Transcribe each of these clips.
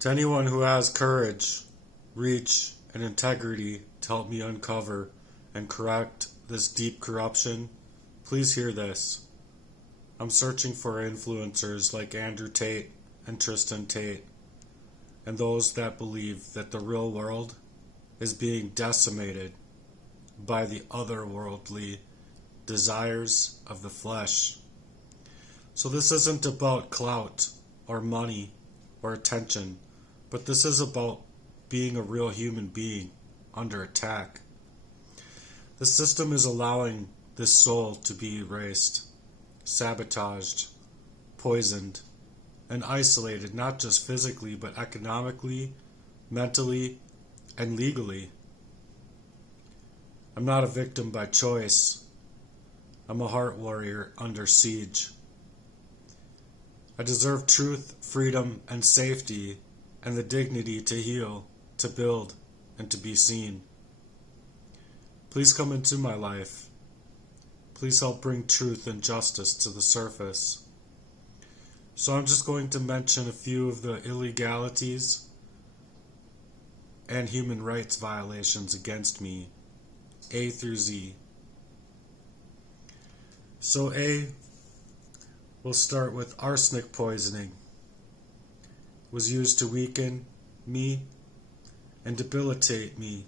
To anyone who has courage, reach, and integrity to help me uncover and correct this deep corruption, please hear this. I'm searching for influencers like Andrew Tate and Tristan Tate, and those that believe that the real world is being decimated by the otherworldly desires of the flesh. So this isn't about clout or money or attention, but this is about being a real human being under attack. The system is allowing this soul to be erased, sabotaged, poisoned, and isolated, not just physically, but economically, mentally, and legally. I'm not a victim by choice. I'm a heart warrior under siege. I deserve truth, freedom, and safety, and the dignity to heal, to build, and to be seen. Please come into my life. Please help bring truth and justice to the surface. So I'm just going to mention a few of the illegalities and human rights violations against me, A through Z. So A, we'll start with arsenic poisoning. It was used to weaken me and debilitate me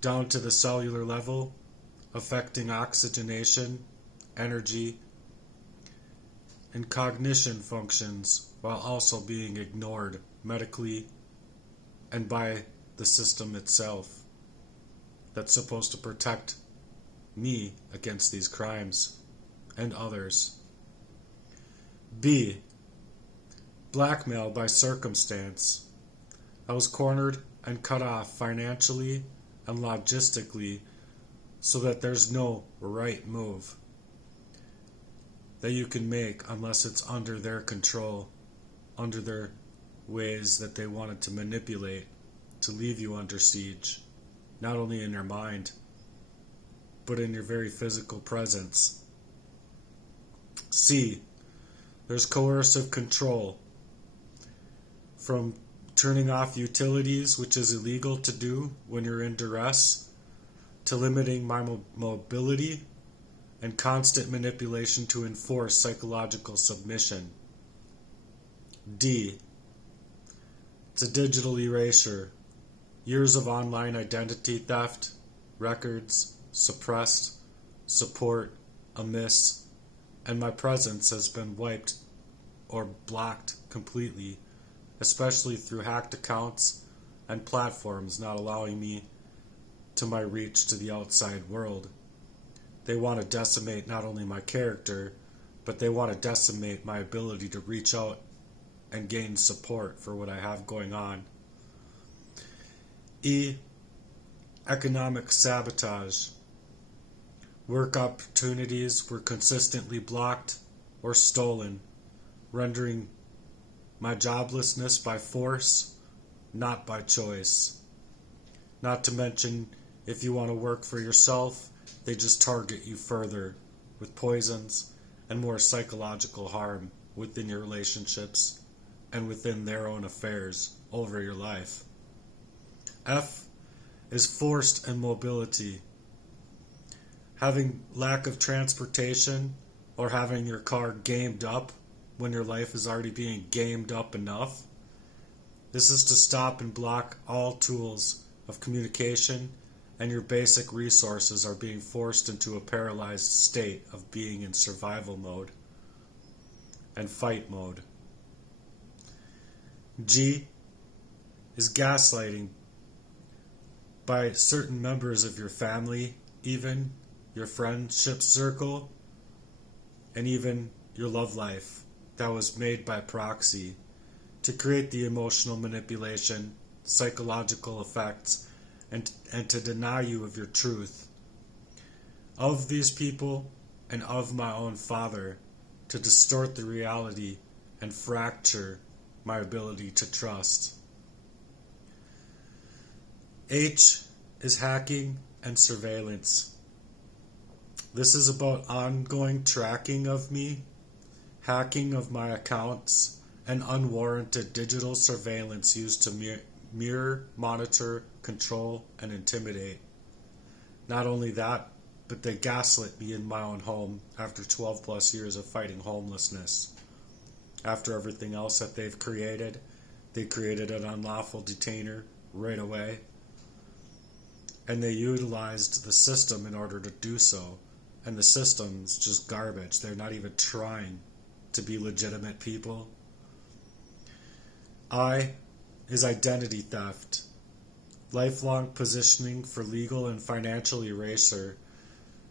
down to the cellular level, affecting oxygenation, energy, and cognition functions, while also being ignored medically and by the system itself that's supposed to protect me against these crimes and others. B, blackmail by circumstance. I was cornered and cut off financially and logistically so that there's no right move that you can make unless it's under their control, under their ways that they wanted to manipulate, to leave you under siege, not only in your mind, but in your very physical presence. C, there's coercive control, from turning off utilities, which is illegal to do when you're in duress, to limiting my mobility and constant manipulation to enforce psychological submission. D, it's a digital erasure. Years of online identity theft, records, suppressed, support, amiss, and my presence has been wiped or blocked completely, especially through hacked accounts and platforms not allowing me to my reach to the outside world. They want to decimate not only my character, but they want to decimate my ability to reach out and gain support for what I have going on. E, economic sabotage. Work opportunities were consistently blocked or stolen, rendering my joblessness by force, not by choice. Not to mention, if you want to work for yourself, they just target you further with poisons and more psychological harm within your relationships and within their own affairs over your life. F is forced immobility. Having lack of transportation or having your car gamed up when your life is already being gamed up enough. This is to stop and block all tools of communication, and your basic resources are being forced into a paralyzed state of being in survival mode and fight mode. G is gaslighting by certain members of your family, even your friendship circle, and even your love life that was made by proxy to create the emotional manipulation, psychological effects, and to deny you of your truth. Of these people and of my own father, to distort the reality and fracture my ability to trust. H is hacking and surveillance. This is about ongoing tracking of me, hacking of my accounts, and unwarranted digital surveillance used to mirror, monitor, control, and intimidate. Not only that, but they gaslit me in my own home after 12 plus years of fighting homelessness. After everything else that they've created, they created an unlawful detainer right away. And they utilized the system in order to do so. And the system's just garbage. They're not even trying to be legitimate people. I is identity theft. Lifelong positioning for legal and financial erasure,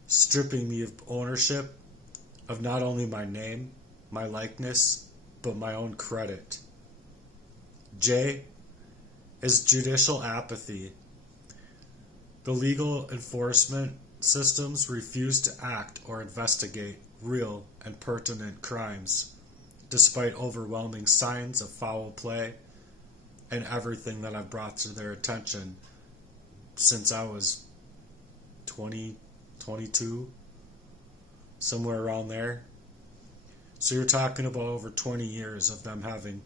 stripping me of ownership of not only my name, my likeness, but my own credit. J is judicial apathy. The legal enforcement systems refuse to act or investigate real and pertinent crimes, despite overwhelming signs of foul play and everything that I've brought to their attention since I was 20, 22, somewhere around there. So you're talking about over 20 years of them having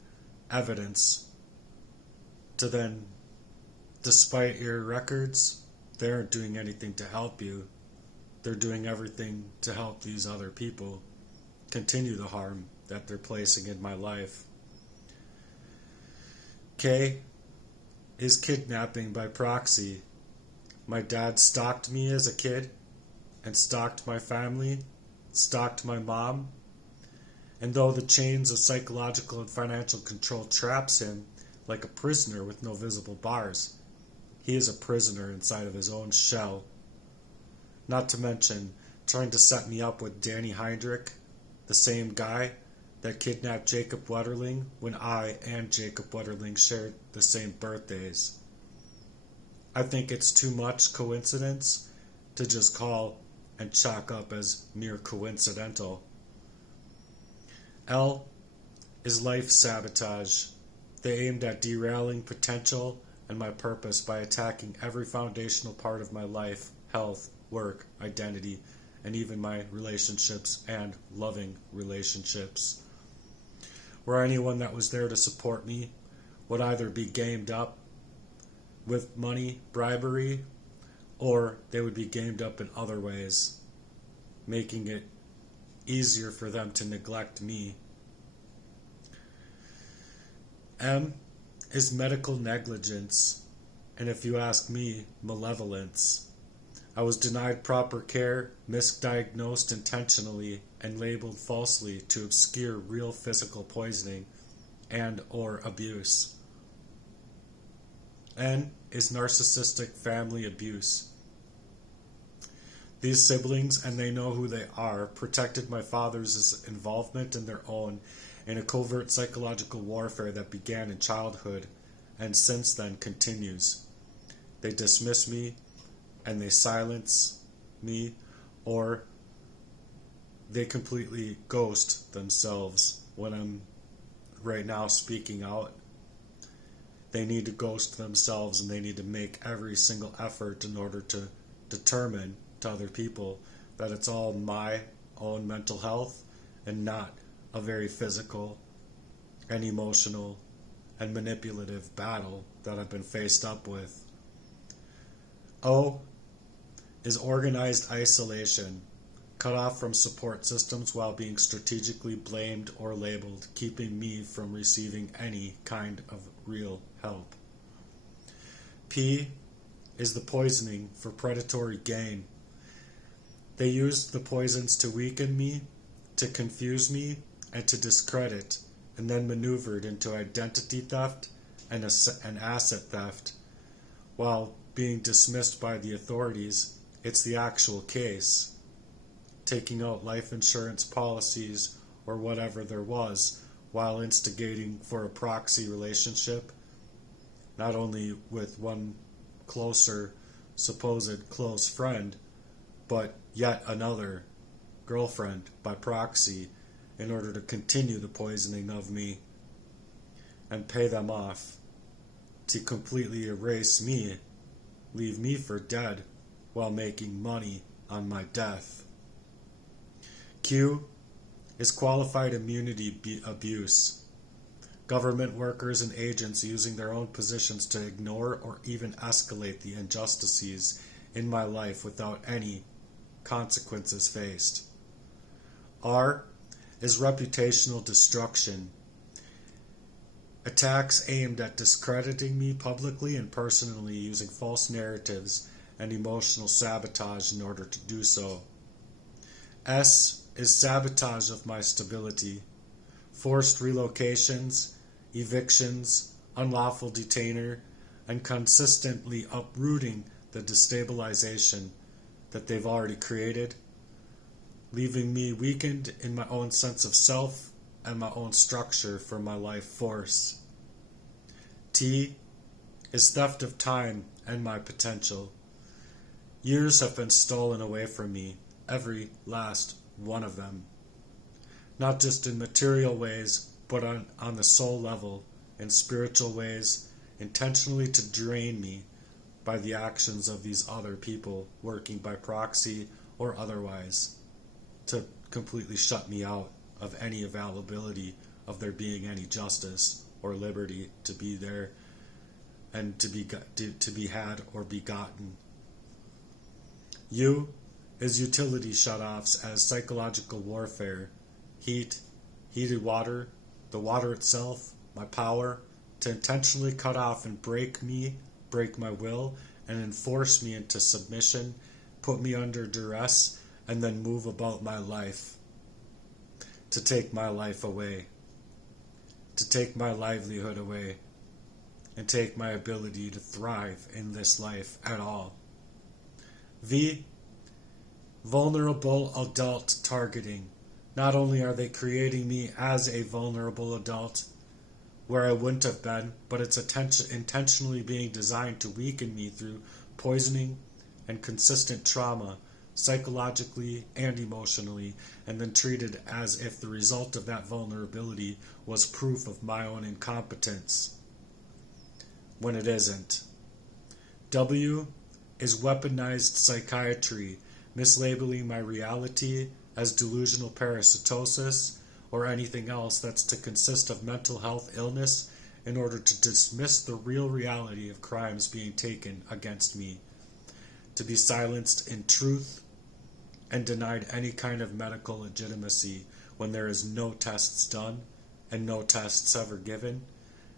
evidence to then, despite your records, they aren't doing anything to help you. They're doing everything to help these other people continue the harm that they're placing in my life. K is kidnapping by proxy. My dad stalked me as a kid and stalked my family, stalked my mom. And though the chains of psychological and financial control traps him like a prisoner with no visible bars, he is a prisoner inside of his own shell. Not to mention trying to set me up with Danny Heinrich, the same guy that kidnapped Jacob Wetterling when I and Jacob Wetterling shared the same birthdays. I think it's too much coincidence to just call and chalk up as mere coincidental. L is life sabotage. They aimed at derailing potential and my purpose by attacking every foundational part of my life, health, work, identity, and even my relationships and loving relationships. Where anyone that was there to support me would either be gamed up with money, bribery, or they would be gamed up in other ways, making it easier for them to neglect me. M is medical negligence, and if you ask me, malevolence. I was denied proper care, misdiagnosed intentionally, and labeled falsely to obscure real physical poisoning and or abuse. N is narcissistic family abuse. These siblings, and they know who they are, protected my father's involvement in their own in a covert psychological warfare that began in childhood and since then continues. They dismiss me and they silence me, or they completely ghost themselves when I'm right now speaking out. They need to ghost themselves and they need to make every single effort in order to determine to other people that it's all my own mental health and not a very physical and emotional and manipulative battle that I've been faced up with. O is organized isolation, cut off from support systems while being strategically blamed or labeled, keeping me from receiving any kind of real help. P is the poisoning for predatory gain. They used the poisons to weaken me, to confuse me, and to discredit, and then maneuvered into identity theft and asset theft. While being dismissed by the authorities, it's the actual case. Taking out life insurance policies or whatever there was while instigating for a proxy relationship, not only with one closer, supposed close friend, but yet another girlfriend by proxy in order to continue the poisoning of me and pay them off, to completely erase me, leave me for dead while making money on my death. Q is qualified immunity abuse. government workers and agents using their own positions to ignore or even escalate the injustices in my life without any consequences faced. R is reputational destruction. Attacks aimed at discrediting me publicly and personally using false narratives and emotional sabotage in order to do so. S is sabotage of my stability. Forced relocations, evictions, unlawful detainer, and consistently uprooting the destabilization that they've already created, leaving me weakened in my own sense of self and my own structure for my life force. T is theft of time and my potential. Years have been stolen away from me, every last one of them. Not just in material ways, but on the soul level, in spiritual ways, intentionally to drain me by the actions of these other people, working by proxy or otherwise, to completely shut me out of any availability of there being any justice or liberty to be there and to be had or be gotten. U is utility shutoffs as psychological warfare. Heat, heated water, the water itself, my power, to intentionally cut off and break my will, and enforce me into submission, put me under duress, and then move about my life. To take my life away. To take my livelihood away. And take my ability to thrive in this life at all. V, vulnerable adult targeting. Not only are they creating me as a vulnerable adult, where I wouldn't have been, but it's intentionally being designed to weaken me through poisoning and consistent trauma, psychologically and emotionally, and then treated as if the result of that vulnerability was proof of my own incompetence, when it isn't. W is weaponized psychiatry, mislabeling my reality as delusional parasitosis or anything else that's to consist of mental health illness in order to dismiss the real reality of crimes being taken against me, to be silenced in truth and denied any kind of medical legitimacy when there is no tests done and no tests ever given,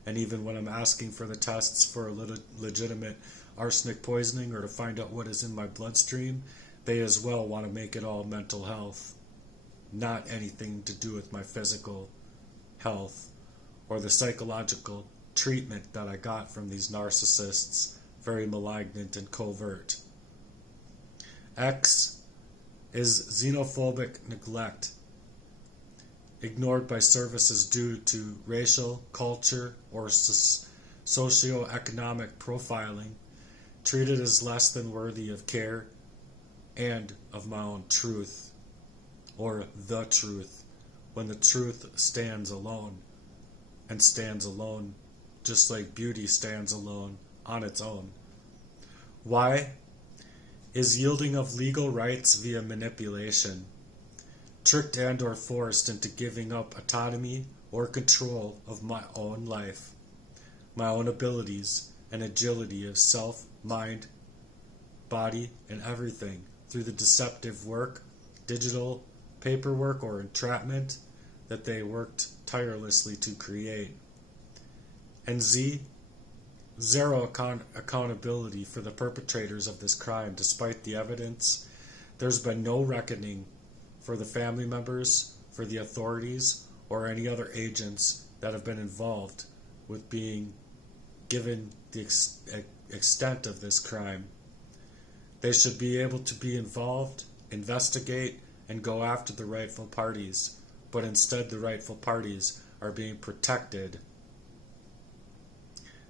and even when I'm asking for the tests for a legitimate arsenic poisoning or to find out what is in my bloodstream, they as well want to make it all mental health, not anything to do with my physical health or the psychological treatment that I got from these narcissists, very malignant and covert. X is xenophobic neglect, ignored by services due to racial, culture, or socioeconomic profiling, treated as less than worthy of care and of my own truth, or the truth, when the truth stands alone, and stands alone just like beauty stands alone on its own. Y is yielding of legal rights via manipulation, tricked and or forced into giving up autonomy or control of my own life, my own abilities and agility of self, mind, body, and everything through the deceptive work, digital, paperwork, or entrapment that they worked tirelessly to create. And Z, zero accountability for the perpetrators of this crime. Despite the evidence, there's been no reckoning for the family members, for the authorities, or any other agents that have been involved with being given the extent of this crime. They should be able to be involved, investigate, and go after the rightful parties, but instead the rightful parties are being protected.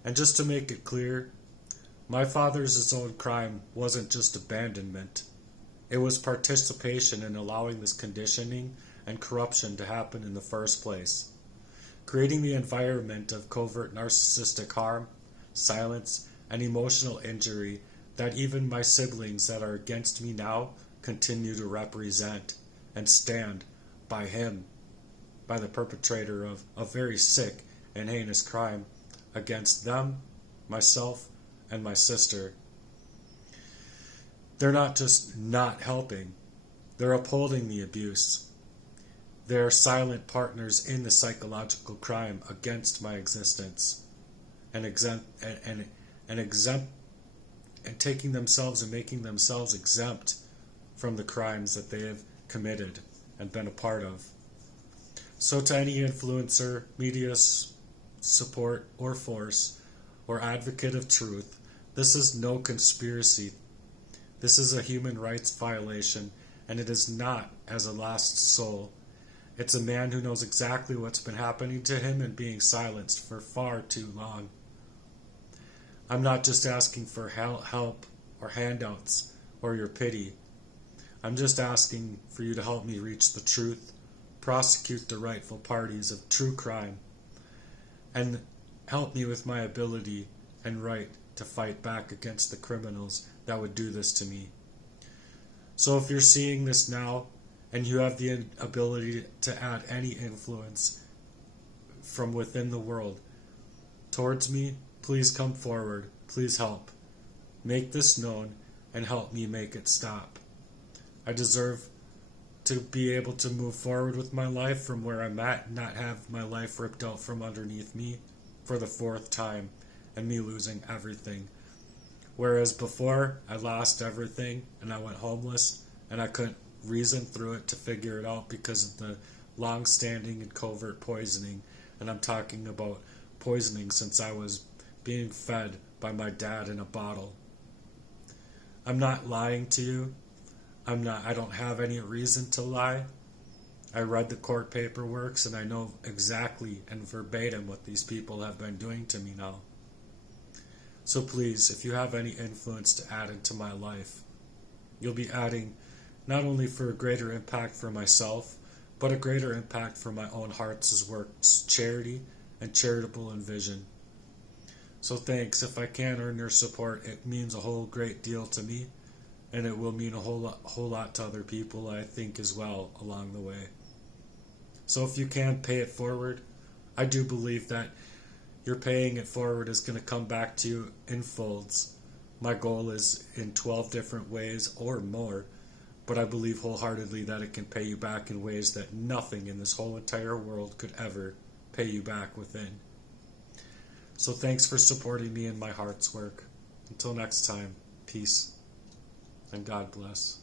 And just to make it clear, my father's own crime wasn't just abandonment. It was participation in allowing this conditioning and corruption to happen in the first place, creating the environment of covert narcissistic harm, silence, and emotional injury that even my siblings that are against me now continue to represent and stand by him, by the perpetrator of a very sick and heinous crime against them, myself, and my sister. They're not just not helping, they're upholding the abuse. They're silent partners in the psychological crime against my existence, and taking themselves and making themselves exempt from the crimes that they have committed and been a part of. So to any influencer, media support or force, or advocate of truth, this is no conspiracy. This is a human rights violation, and it is not as a lost soul. It's a man who knows exactly what's been happening to him and being silenced for far too long. I'm not just asking for help or handouts or your pity. I'm just asking for you to help me reach the truth, prosecute the rightful parties of true crime, and help me with my ability and right to fight back against the criminals that would do this to me. So if you're seeing this now and you have the ability to add any influence from within the world towards me, please come forward. Please help. Make this known and help me make it stop. I deserve to be able to move forward with my life from where I'm at and not have my life ripped out from underneath me for the fourth time and me losing everything. Whereas before, I lost everything and I went homeless and I couldn't reason through it to figure it out because of the long-standing and covert poisoning. And I'm talking about poisoning since I was being fed by my dad in a bottle. I'm not lying to you. I don't have any reason to lie. I read the court paperwork and I know exactly and verbatim what these people have been doing to me now. So please, if you have any influence to add into my life, you'll be adding not only for a greater impact for myself, but a greater impact for my own heart's works, charity, and charitable envision. So thanks. If I can earn your support, it means a whole great deal to me, and it will mean a whole lot to other people, I think, as well along the way. So if you can pay it forward, I do believe that your paying it forward is going to come back to you in folds. My goal is in 12 different ways or more, but I believe wholeheartedly that it can pay you back in ways that nothing in this whole entire world could ever pay you back within. So thanks for supporting me in my heart's work. Until next time, peace and God bless.